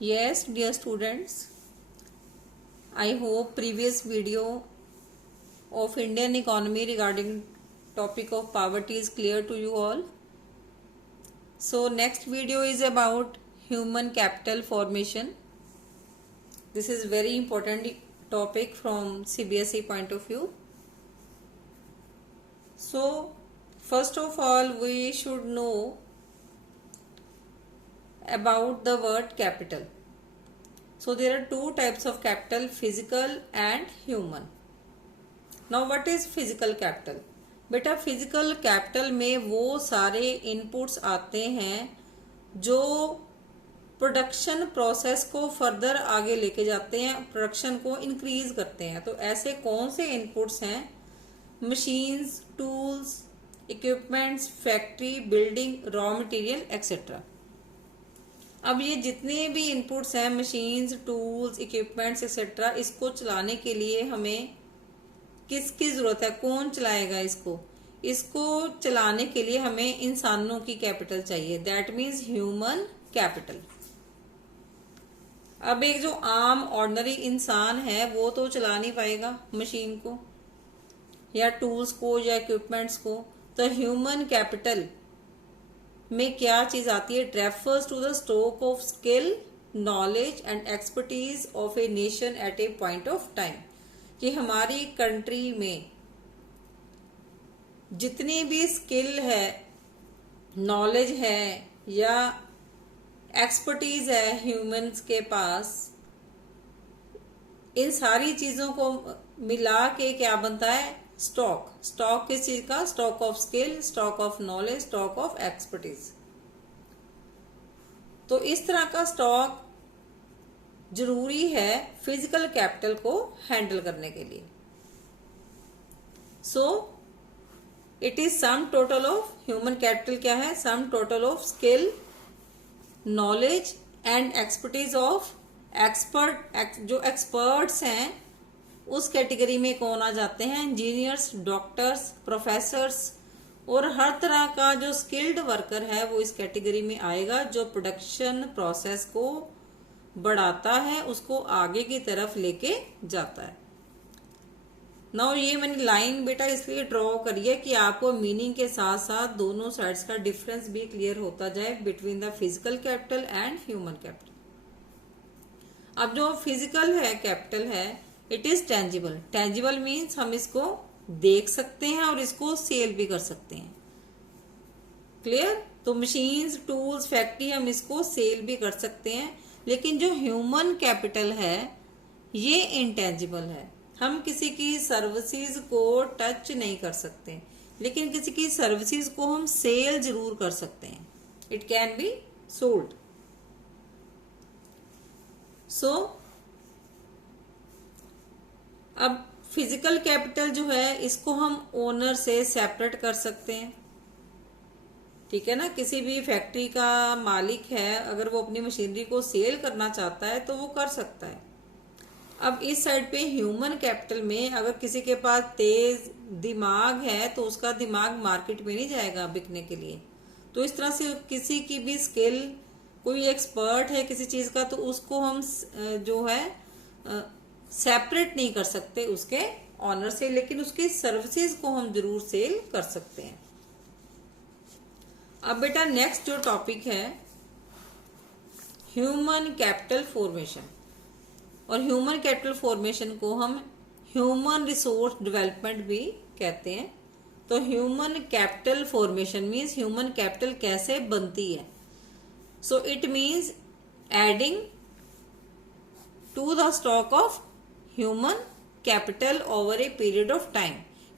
Yes, dear students, I hope previous video of Indian economy regarding topic of poverty is clear to you all. So next video is about human capital formation. This is very important topic from CBSE point of view. So first of all we should know about the word capital. So there are two types of capital, physical and human. Now what is physical capital? बेटा physical capital में वो सारे inputs आते हैं जो production process को further आगे लेके जाते हैं, प्रोडक्शन को इंक्रीज करते हैं। तो ऐसे कौन से इनपुट्स हैं? Machines, tools, equipments, factory, building, raw material etcetera. अब ये जितने भी इनपुट्स हैं, मशीन्स, टूल्स, इक्विपमेंट्स एक्सेट्रा, इसको चलाने के लिए हमें किसकी जरूरत है? कौन चलाएगा इसको? इसको चलाने के लिए हमें इंसानों की कैपिटल चाहिए, दैट मीन्स ह्यूमन कैपिटल। अब एक जो आम ऑर्डिनरी इंसान है वो तो चला नहीं पाएगा मशीन को या टूल्स को या इक्विपमेंट्स को। तो ह्यूमन कैपिटल में क्या चीज आती है? It refers to the stock of skill, knowledge and expertise of a nation at a point of time. कि हमारी कंट्री में जितनी भी स्किल है, नॉलेज है या एक्सपर्टीज है ह्यूमंस के पास, इन सारी चीजों को मिला के क्या बनता है? स्टॉक। स्टॉक किस चीज का? Stock of skill, stock of knowledge, stock of expertise. तो इस तरह का स्टॉक जरूरी है फिजिकल कैपिटल को हैंडल करने के लिए। So it is sum total of human capital. क्या है? Sum total of skill, knowledge and expertise of expert. जो एक्सपर्ट्स हैं उस कैटेगरी में कौन आ जाते हैं? इंजीनियर्स, डॉक्टर्स, प्रोफेसर्स और हर तरह का जो स्किल्ड वर्कर है वो इस कैटेगरी में आएगा, जो प्रोडक्शन प्रोसेस को बढ़ाता है, उसको आगे की तरफ लेके जाता है। नाउ ये मैंने लाइन बेटा इसलिए ड्रॉ करी है कि आपको मीनिंग के साथ साथ दोनों साइड्स का डिफरेंस भी क्लियर होता जाए between the physical capital and human capital. अब जो फिजिकल है कैपिटल है, it is tangible. Tangible means हम इसको देख सकते हैं और इसको सेल भी कर सकते हैं। क्लियर? तो मशीन्स, टूल्स, फैक्ट्री हम इसको सेल भी कर सकते हैं। लेकिन जो ह्यूमन कैपिटल है ये इंटेंजिबल है। हम किसी की सर्विसेज को टच नहीं कर सकते, लेकिन किसी की सर्विसेज को हम सेल जरूर कर सकते हैं। It can be solved. So अब फिजिकल कैपिटल जो है इसको हम ओनर से सेपरेट कर सकते हैं। ठीक है ना? किसी भी फैक्ट्री का मालिक है, अगर वो अपनी मशीनरी को सेल करना चाहता है तो वो कर सकता है। अब इस साइड पे ह्यूमन कैपिटल में अगर किसी के पास तेज दिमाग है तो उसका दिमाग मार्केट में नहीं जाएगा बिकने के लिए। तो इस तरह से किसी की भी स्किल, कोई एक्सपर्ट है किसी चीज का, तो उसको हम जो है सेपरेट नहीं कर सकते उसके ऑनर से, लेकिन उसकी सर्विसेज को हम जरूर सेल कर सकते हैं। अब बेटा नेक्स्ट जो टॉपिक है ह्यूमन कैपिटल फॉर्मेशन। और ह्यूमन कैपिटल फॉर्मेशन को हम ह्यूमन रिसोर्स डेवलपमेंट भी कहते हैं। तो human capital formation means human capital कैसे बनती है। So it means adding to the stock of human capital over a period of time.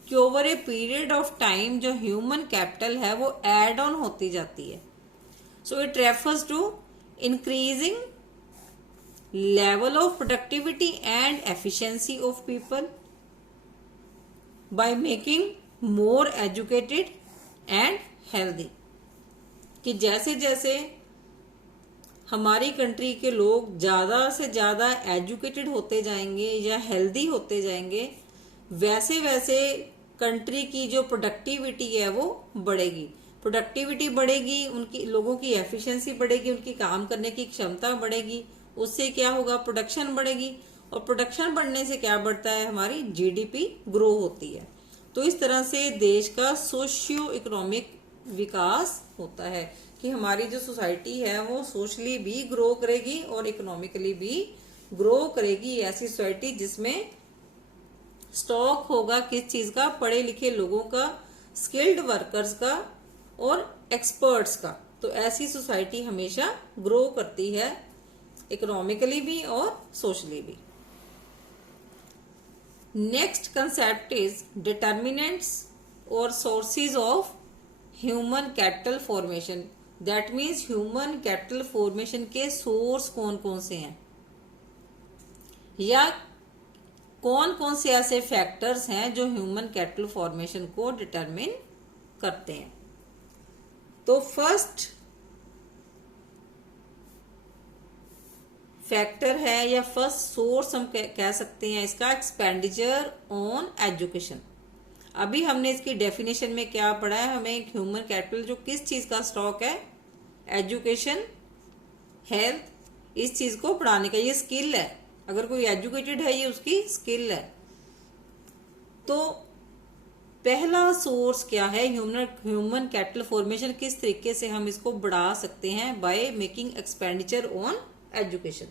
कि over a period of time जो ह्यूमन कैपिटल है वो एड ऑन होती जाती है। So it refers to increasing level of productivity and efficiency of people by making more educated and healthy. कि जैसे जैसे हमारी कंट्री के लोग ज्यादा से ज्यादा एजुकेटेड होते जाएंगे या हेल्दी होते जाएंगे, वैसे वैसे कंट्री की जो प्रोडक्टिविटी है वो बढ़ेगी। प्रोडक्टिविटी बढ़ेगी, उनकी लोगों की एफिशिएंसी बढ़ेगी, उनकी काम करने की क्षमता बढ़ेगी, उससे क्या होगा, प्रोडक्शन बढ़ेगी, और प्रोडक्शन बढ़ने से क्या बढ़ता है, हमारी जीडीपी ग्रो होती है। तो इस तरह से देश का सोशियो इकोनॉमिक विकास होता है कि हमारी जो सोसाइटी है वो सोशली भी ग्रो करेगी और इकोनॉमिकली भी ग्रो करेगी। ऐसी सोसाइटी जिसमें स्टॉक होगा किस चीज का, पढ़े लिखे लोगों का, स्किल्ड वर्कर्स का और एक्सपर्ट्स का। तो ऐसी सोसाइटी हमेशा ग्रो करती है, इकोनॉमिकली भी और सोशली भी। नेक्स्ट कंसेप्ट इज डिटर्मिनेंट्स और sources of human capital formation. That means human capital formation के सोर्स कौन कौन से हैं, या कौन कौन से ऐसे फैक्टर्स हैं जो ह्यूमन कैपिटल फॉर्मेशन को डिटरमिन करते हैं। तो फर्स्ट फैक्टर है या फर्स्ट सोर्स हम कह सकते हैं इसका, एक्सपेंडिचर ऑन एजुकेशन। अभी हमने इसकी डेफिनेशन में क्या पढ़ा है, हमें ह्यूमन कैपिटल जो किस चीज का स्टॉक है, एजुकेशन, हेल्थ, इस चीज को पढ़ाने का, ये स्किल है। अगर कोई एजुकेटेड है ये उसकी स्किल है। तो पहला सोर्स क्या है, ह्यूमन कैपिटल फॉर्मेशन, किस तरीके से हम इसको बढ़ा सकते हैं, by making expenditure on education,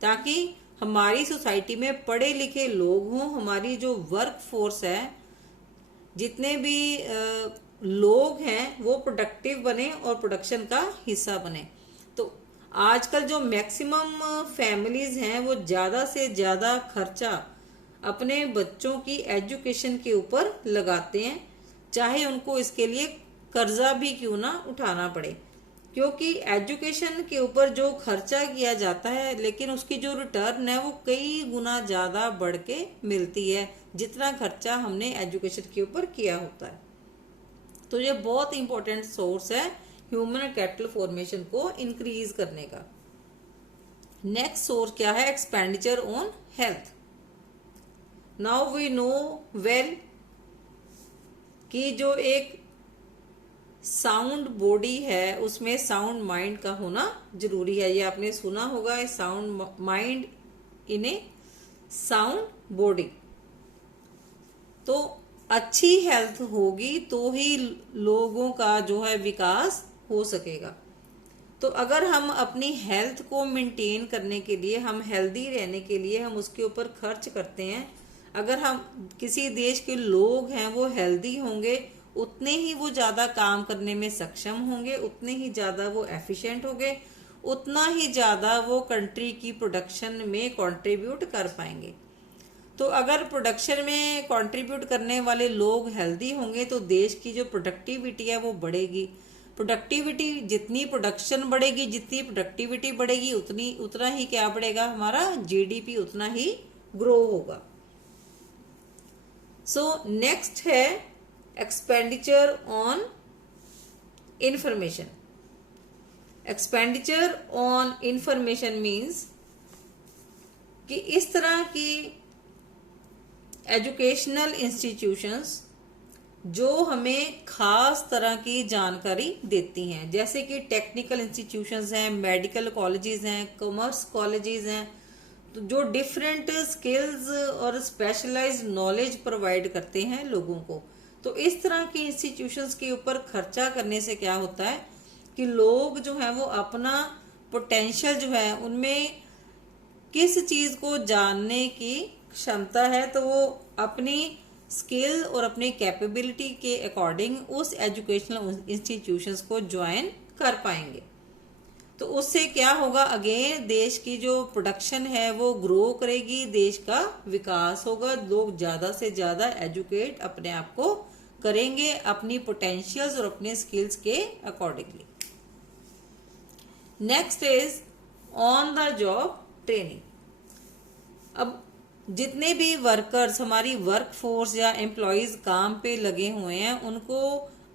ताकि हमारी सोसाइटी में पढ़े लिखे लोग हों, हमारी जो वर्क फोर्स है, जितने भी लोग हैं वो प्रोडक्टिव बने और प्रोडक्शन का हिस्सा बने। तो आजकल जो मैक्सिमम फैमिलीज हैं वो ज्यादा से ज्यादा खर्चा अपने बच्चों की एजुकेशन के ऊपर लगाते हैं, चाहे उनको इसके लिए कर्जा भी क्यों ना उठाना पड़े, क्योंकि एजुकेशन के ऊपर जो खर्चा किया जाता है लेकिन उसकी जो रिटर्न है वो कई गुना ज्यादा बढ़ के मिलती है जितना खर्चा हमने एजुकेशन के ऊपर किया होता है। तो ये बहुत इंपॉर्टेंट सोर्स है ह्यूमन कैपिटल फॉर्मेशन को इंक्रीज करने का। नेक्स्ट सोर्स क्या है, expenditure on health. Now we know well कि जो एक साउंड बॉडी है उसमें साउंड माइंड का होना जरूरी है। ये आपने सुना होगा, sound mind in A sound body. तो अच्छी हेल्थ होगी तो ही लोगों का जो है विकास हो सकेगा। तो अगर हम अपनी हेल्थ को मेंटेन करने के लिए, हम हेल्दी रहने के लिए हम उसके ऊपर खर्च करते हैं, अगर हम किसी देश के लोग हैं वो हेल्दी होंगे उतने ही वो ज़्यादा काम करने में सक्षम होंगे, उतने ही ज़्यादा वो एफिशिएंट होंगे, उतना ही ज़्यादा वो कंट्री की प्रोडक्शन में कंट्रीब्यूट कर पाएंगे। तो अगर प्रोडक्शन में कंट्रीब्यूट करने वाले लोग हेल्दी होंगे तो देश की जो प्रोडक्टिविटी है वो बढ़ेगी। प्रोडक्टिविटी जितनी, प्रोडक्शन बढ़ेगी, जितनी प्रोडक्टिविटी बढ़ेगी उतना ही क्या बढ़ेगा, हमारा जीडीपी उतना ही ग्रो होगा। सो नेक्स्ट है expenditure on information. Expenditure on information means कि इस तरह की एजुकेशनल इंस्टीट्यूशंस जो हमें खास तरह की जानकारी देती हैं, जैसे कि टेक्निकल इंस्टीट्यूशंस हैं, मेडिकल कॉलेजेस हैं, कॉमर्स कॉलेजेस हैं, तो जो डिफरेंट स्किल्स और स्पेशलाइज्ड नॉलेज प्रोवाइड करते हैं लोगों को। तो इस तरह की इंस्टीट्यूशंस के ऊपर खर्चा करने से क्या होता है कि लोग जो है वो अपना पोटेंशियल जो है, उनमें किस चीज को जानने की क्षमता है, तो वो अपनी स्किल और अपनी कैपेबिलिटी के अकॉर्डिंग उस एजुकेशनल इंस्टीट्यूशंस को ज्वाइन कर पाएंगे। तो उससे क्या होगा, अगेन देश की जो प्रोडक्शन है वो ग्रो करेगी, देश का विकास होगा, लोग ज्यादा से ज्यादा एजुकेट अपने आप को करेंगे अपनी पोटेंशियल्स और अपने स्किल्स के accordingly. Next is on the job training. अब जितने भी वर्कर्स, हमारी वर्क फोर्स या एम्प्लॉयज काम पे लगे हुए हैं, उनको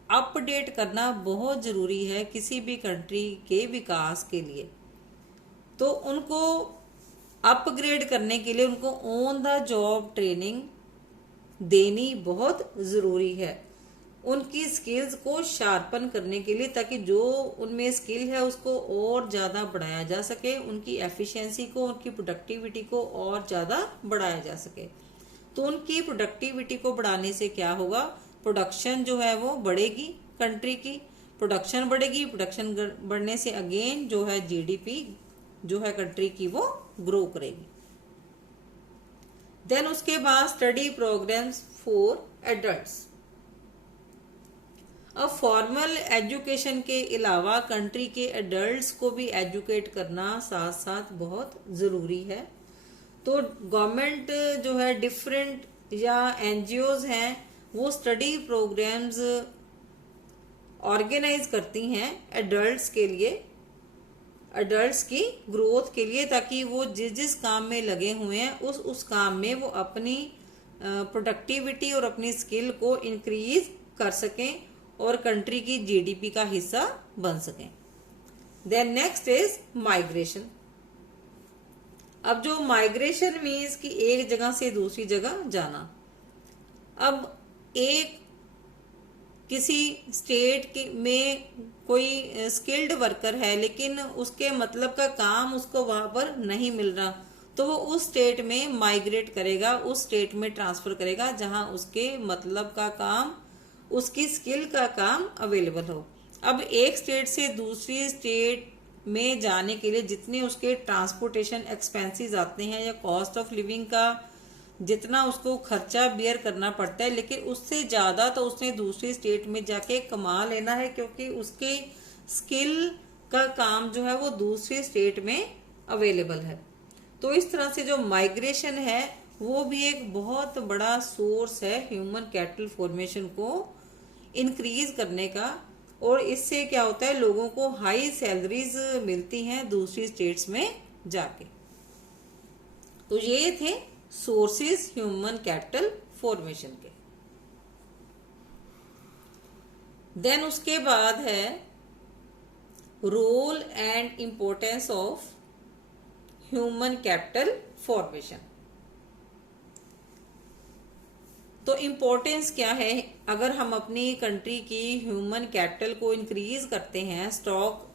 अपडेट करना बहुत जरूरी है किसी भी कंट्री के विकास के लिए। तो उनको अपग्रेड करने के लिए उनको ऑन द जॉब ट्रेनिंग देनी बहुत जरूरी है। उनकी स्किल्स को शार्पन करने के लिए, ताकि जो उनमें स्किल है उसको और ज़्यादा बढ़ाया जा सके, उनकी एफिशिएंसी को, उनकी प्रोडक्टिविटी को और ज़्यादा बढ़ाया जा सके। तो उनकी प्रोडक्टिविटी को बढ़ाने से क्या होगा, प्रोडक्शन जो है वो बढ़ेगी, कंट्री की प्रोडक्शन बढ़ेगी, प्रोडक्शन बढ़ने से अगेन जो है जीडीपी जो है कंट्री की वो ग्रो करेगी। देन उसके बाद स्टडी प्रोग्राम्स फॉर एडल्ट्स। अब फॉर्मल एजुकेशन के अलावा कंट्री के एडल्ट्स को भी एजुकेट करना साथ साथ बहुत ज़रूरी है। तो गवर्नमेंट जो है डिफरेंट या एनजीओज हैं वो स्टडी प्रोग्राम्स ऑर्गेनाइज करती हैं एडल्ट्स के लिए, एडल्ट्स की ग्रोथ के लिए, ताकि वो जिस जिस काम में लगे हुए हैं उस काम में वो अपनी प्रोडक्टिविटी और अपनी स्किल को इंक्रीज कर सकें और कंट्री की जीडीपी का हिस्सा बन सकें। Then next is migration. अब जो माइग्रेशन मीन्स कि एक जगह से दूसरी जगह जाना। अब एक किसी स्टेट में कोई स्किल्ड वर्कर है लेकिन उसके मतलब का काम उसको वहां पर नहीं मिल रहा, तो वो उस स्टेट में माइग्रेट करेगा, उस स्टेट में ट्रांसफर करेगा जहां उसके मतलब का काम, उसकी स्किल का काम अवेलेबल हो। अब एक स्टेट से दूसरी स्टेट में जाने के लिए जितने उसके ट्रांसपोर्टेशन एक्सपेंसेस आते हैं या कॉस्ट ऑफ लिविंग का जितना उसको खर्चा बियर करना पड़ता है, लेकिन उससे ज़्यादा तो उसने दूसरी स्टेट में जाके कमा लेना है, क्योंकि उसके स्किल का काम जो है वो दूसरी स्टेट में अवेलेबल है। तो इस तरह से जो माइग्रेशन है वो भी एक बहुत बड़ा सोर्स है ह्यूमन कैपिटल फॉर्मेशन को इंक्रीज करने का, और इससे क्या होता है, लोगों को हाई सैलरीज मिलती हैं दूसरी स्टेट्स में जाके। तो ये थे सोर्सेस ह्यूमन कैपिटल फॉर्मेशन के। देन उसके बाद है role and importance of human capital formation. तो इम्पोर्टेंस क्या है, अगर हम अपनी कंट्री की ह्यूमन कैपिटल को इंक्रीज करते हैं, स्टॉक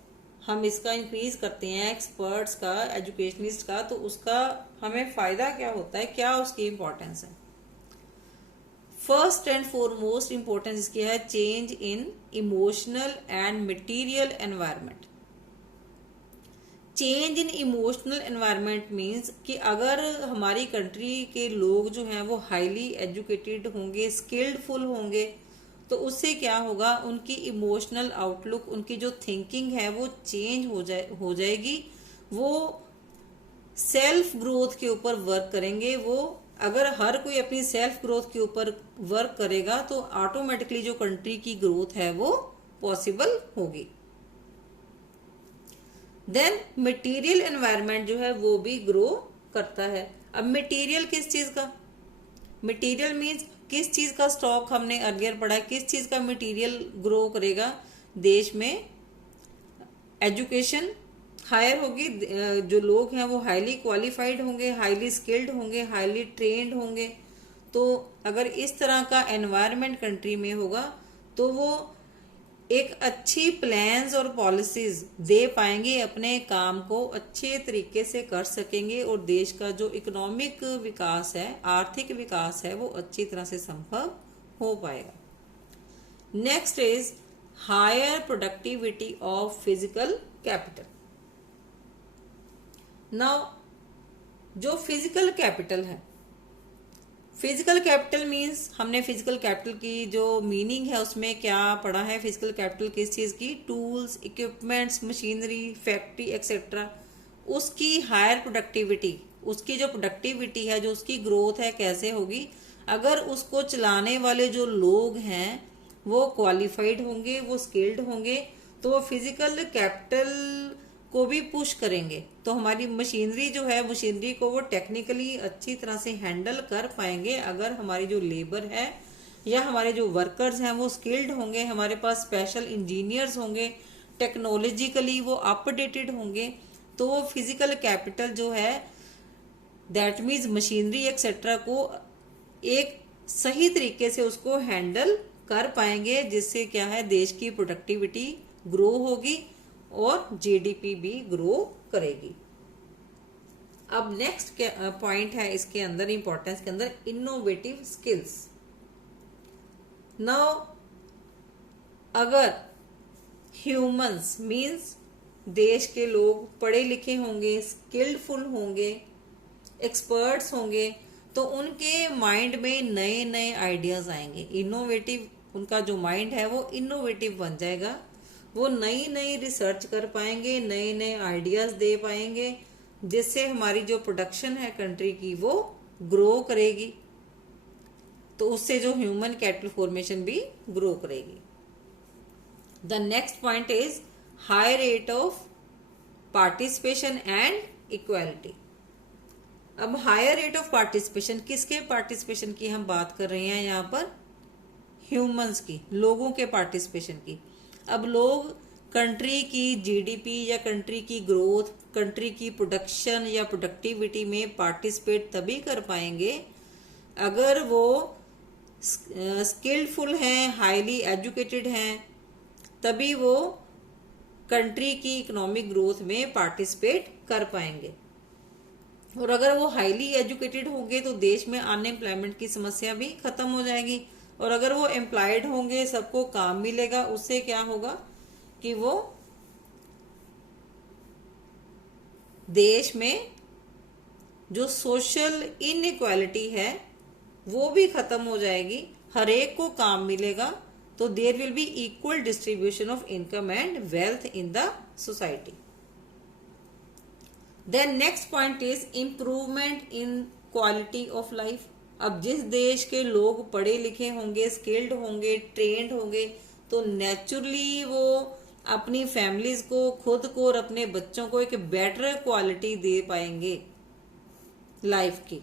हम इसका इंक्रीज करते हैं, एक्सपर्ट्स का, एजुकेशनिस्ट का, तो उसका हमें फायदा क्या होता है, क्या उसकी इम्पोर्टेंस है। फर्स्ट एंड फॉरमोस्ट इम्पोर्टेंस इसकी है change in emotional and material environment. Change in emotional environment means कि अगर हमारी कंट्री के लोग जो हैं वो हाईली एजुकेटेड होंगे, स्किल्डफुल होंगे, तो उससे क्या होगा, उनकी इमोशनल आउटलुक, उनकी जो थिंकिंग है वो चेंज हो जाएगी। वो सेल्फ ग्रोथ के ऊपर वर्क करेंगे। वो अगर हर कोई अपनी सेल्फ ग्रोथ के ऊपर वर्क करेगा तो ऑटोमेटिकली जो कंट्री की ग्रोथ है वो पॉसिबल होगी। देन मटेरियल एनवायरनमेंट जो है वो भी ग्रो करता है। अब मटेरियल किस चीज का, मटेरियल मीन्स किस चीज का स्टॉक हमने अर्लियर पढ़ा है, किस चीज का मटेरियल ग्रो करेगा देश में। एजुकेशन हायर होगी, जो लोग हैं वो हाईली क्वालिफाइड होंगे, हाईली स्किल्ड होंगे, हाईली ट्रेंड होंगे। तो अगर इस तरह का एनवायरनमेंट कंट्री में होगा तो वो एक अच्छी प्लान्स और पॉलिसीज दे पाएंगे, अपने काम को अच्छे तरीके से कर सकेंगे और देश का जो इकोनॉमिक विकास है, आर्थिक विकास है, वो अच्छी तरह से संभव हो पाएगा। Next is higher productivity of physical capital. Now जो फिजिकल कैपिटल है, फिजिकल कैपिटल मीन्स हमने फिजिकल कैपिटल की जो मीनिंग है उसमें क्या पढ़ा है, फिजिकल कैपिटल किस चीज़ की, tools, equipments, machinery, factory etcetera. उसकी हायर प्रोडक्टिविटी, उसकी जो प्रोडक्टिविटी है, जो उसकी ग्रोथ है, कैसे होगी, अगर उसको चलाने वाले जो लोग हैं वो क्वालिफाइड होंगे, वो स्किल्ड होंगे, तो वो फिजिकल कैपिटल को भी पुश करेंगे। तो हमारी मशीनरी जो है, मशीनरी को वो टेक्निकली अच्छी तरह से हैंडल कर पाएंगे अगर हमारी जो लेबर है या हमारे जो वर्कर्स हैं वो स्किल्ड होंगे, हमारे पास स्पेशल इंजीनियर्स होंगे, टेक्नोलॉजिकली वो अपडेटेड होंगे। तो वो फिजिकल कैपिटल जो है, दैट मीन्स मशीनरी एक्सेट्रा को एक सही तरीके से उसको हैंडल कर पाएंगे, जिससे क्या है देश की प्रोडक्टिविटी ग्रो होगी और जीडीपी भी ग्रो करेगी। अब नेक्स्ट पॉइंट है इसके अंदर, इंपॉर्टेंस के अंदर, इनोवेटिव स्किल्स। नाउ अगर ह्यूमंस मीन्स देश के लोग पढ़े लिखे होंगे, स्किल्डफुल होंगे, एक्सपर्ट्स होंगे, तो उनके माइंड में नए नए आइडियाज आएंगे। इनोवेटिव, उनका जो माइंड है वो इनोवेटिव बन जाएगा। वो नई नई रिसर्च कर पाएंगे, नए नए आइडियाज दे पाएंगे, जिससे हमारी जो प्रोडक्शन है कंट्री की वो ग्रो करेगी। तो उससे जो ह्यूमन कैपिटल फॉर्मेशन भी ग्रो करेगी। The next point is high rate of participation and equality. अब हायर रेट ऑफ पार्टिसिपेशन, किसके पार्टिसिपेशन की हम बात कर रहे हैं यहाँ पर? ह्यूमंस की, लोगों के पार्टिसिपेशन की। अब लोग कंट्री की जीडीपी या कंट्री की ग्रोथ, कंट्री की प्रोडक्शन या प्रोडक्टिविटी में पार्टिसिपेट तभी कर पाएंगे अगर वो स्किल्डफुल हैं, हाईली एजुकेटेड हैं, तभी वो कंट्री की इकोनॉमिक ग्रोथ में पार्टिसिपेट कर पाएंगे। और अगर वो हाईली एजुकेटेड होंगे तो देश में अनएम्प्लॉयमेंट की समस्या भी खत्म हो जाएगी। और अगर वो एम्प्लॉयड होंगे, सबको काम मिलेगा, उससे क्या होगा कि वो देश में जो सोशल इनइक्वालिटी है वो भी खत्म हो जाएगी, हर एक को काम मिलेगा, तो there will be equal distribution of income and wealth in the society. Then next point is improvement in quality of life. अब जिस देश के लोग पढ़े लिखे होंगे, स्किल्ड होंगे, ट्रेंड होंगे, तो नेचुरली वो अपनी फैमिलीज को, खुद को और अपने बच्चों को एक बेटर क्वालिटी दे पाएंगे लाइफ की।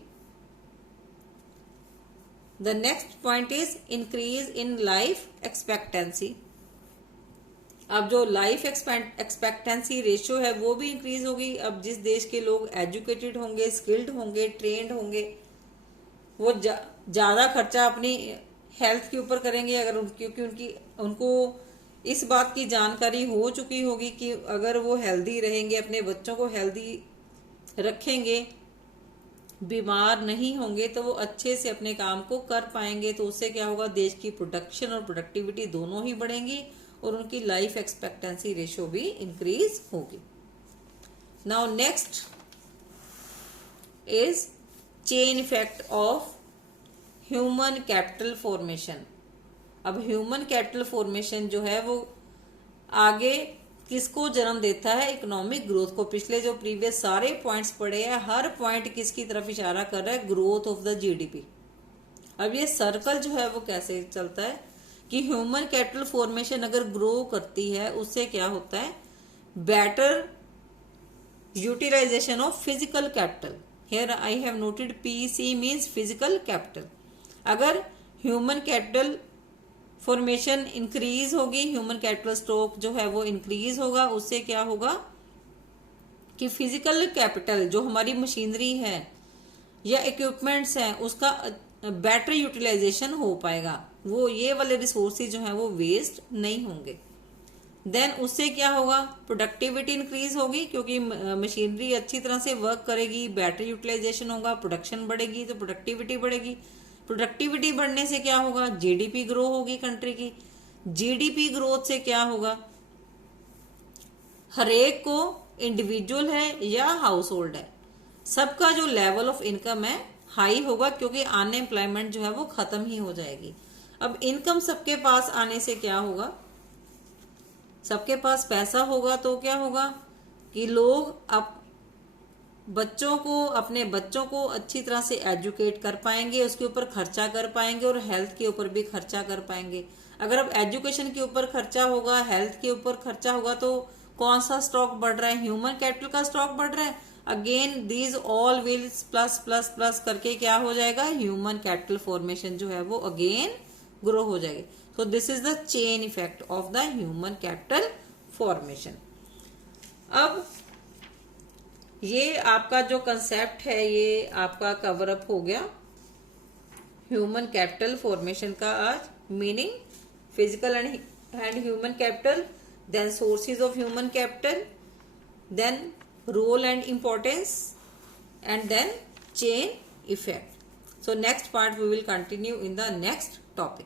The next point is increase in life expectancy. अब जो लाइफ एक्सपेक्टेंसी रेशियो है वो भी इंक्रीज होगी। अब जिस देश के लोग एजुकेटेड होंगे, स्किल्ड होंगे, ट्रेंड होंगे, वो ज्यादा खर्चा अपनी हेल्थ के ऊपर करेंगे, अगर क्योंकि उनको इस बात की जानकारी हो चुकी होगी कि अगर वो हेल्दी रहेंगे, अपने बच्चों को हेल्दी रखेंगे, बीमार नहीं होंगे, तो वो अच्छे से अपने काम को कर पाएंगे। तो उससे क्या होगा, देश की प्रोडक्शन और प्रोडक्टिविटी दोनों ही बढ़ेंगी और उनकी लाइफ एक्सपेक्टेंसी रेशियो भी इंक्रीज होगी। Now next is chain effect of human capital formation. अब ह्यूमन कैपिटल फॉर्मेशन जो है वो आगे किसको जन्म देता है? इकोनॉमिक ग्रोथ को। पिछले जो प्रीवियस सारे पॉइंट्स पढ़े हैं, हर पॉइंट किसकी तरफ इशारा कर रहा है? Growth of the GDP. अब ये सर्कल जो है वो कैसे चलता है कि ह्यूमन कैपिटल फॉर्मेशन अगर ग्रो करती है, उससे क्या होता है? Better utilisation of physical capital. Here I have noted PC means physical capital. अगर ह्यूमन कैपिटल फॉर्मेशन इंक्रीज होगी, ह्यूमन कैपिटल स्टॉक जो है वो इंक्रीज होगा, उससे क्या होगा कि फिजिकल कैपिटल जो हमारी मशीनरी है या इक्विपमेंट्स हैं उसका बेटर यूटिलाइजेशन हो पाएगा। वो ये वाले रिसोर्सेज जो हैं वो वेस्ट नहीं होंगे। देन उससे क्या होगा? प्रोडक्टिविटी इंक्रीज होगी, क्योंकि मशीनरी अच्छी तरह से वर्क करेगी, बेटर यूटिलाइजेशन होगा, प्रोडक्शन बढ़ेगी तो प्रोडक्टिविटी बढ़ेगी। प्रोडक्टिविटी बढ़ने से क्या होगा? जीडीपी ग्रो होगी कंट्री की। जीडीपी ग्रोथ से क्या होगा? हर एक को, इंडिविजुअल है या हाउस होल्ड है, सबका जो लेवल ऑफ इनकम है हाई होगा, क्योंकि अनएम्प्लॉयमेंट जो है वो खत्म ही हो जाएगी। अब इनकम सबके पास आने से क्या होगा? सबके पास पैसा होगा तो क्या होगा कि लोग अपने बच्चों को अच्छी तरह से एजुकेट कर पाएंगे, उसके ऊपर खर्चा कर पाएंगे और हेल्थ के ऊपर भी खर्चा कर पाएंगे। अगर अब एजुकेशन के ऊपर खर्चा होगा, हेल्थ के ऊपर खर्चा होगा, तो कौन सा स्टॉक बढ़ रहा है? ह्यूमन कैपिटल का स्टॉक बढ़ रहा है। Again these all will plus plus plus करके क्या हो जाएगा? ह्यूमन कैपिटल फॉर्मेशन जो है वो अगेन ग्रो हो जाएगी। So this is the chain effect of the human capital formation. अब ये आपका जो कंसेप्ट है ये आपका कवर अप हो गया ह्यूमन कैपिटल फॉर्मेशन का आज meaning, physical and human capital, then sources of human capital, then role and importance, and then chain effect. So next part we will continue in the next topic.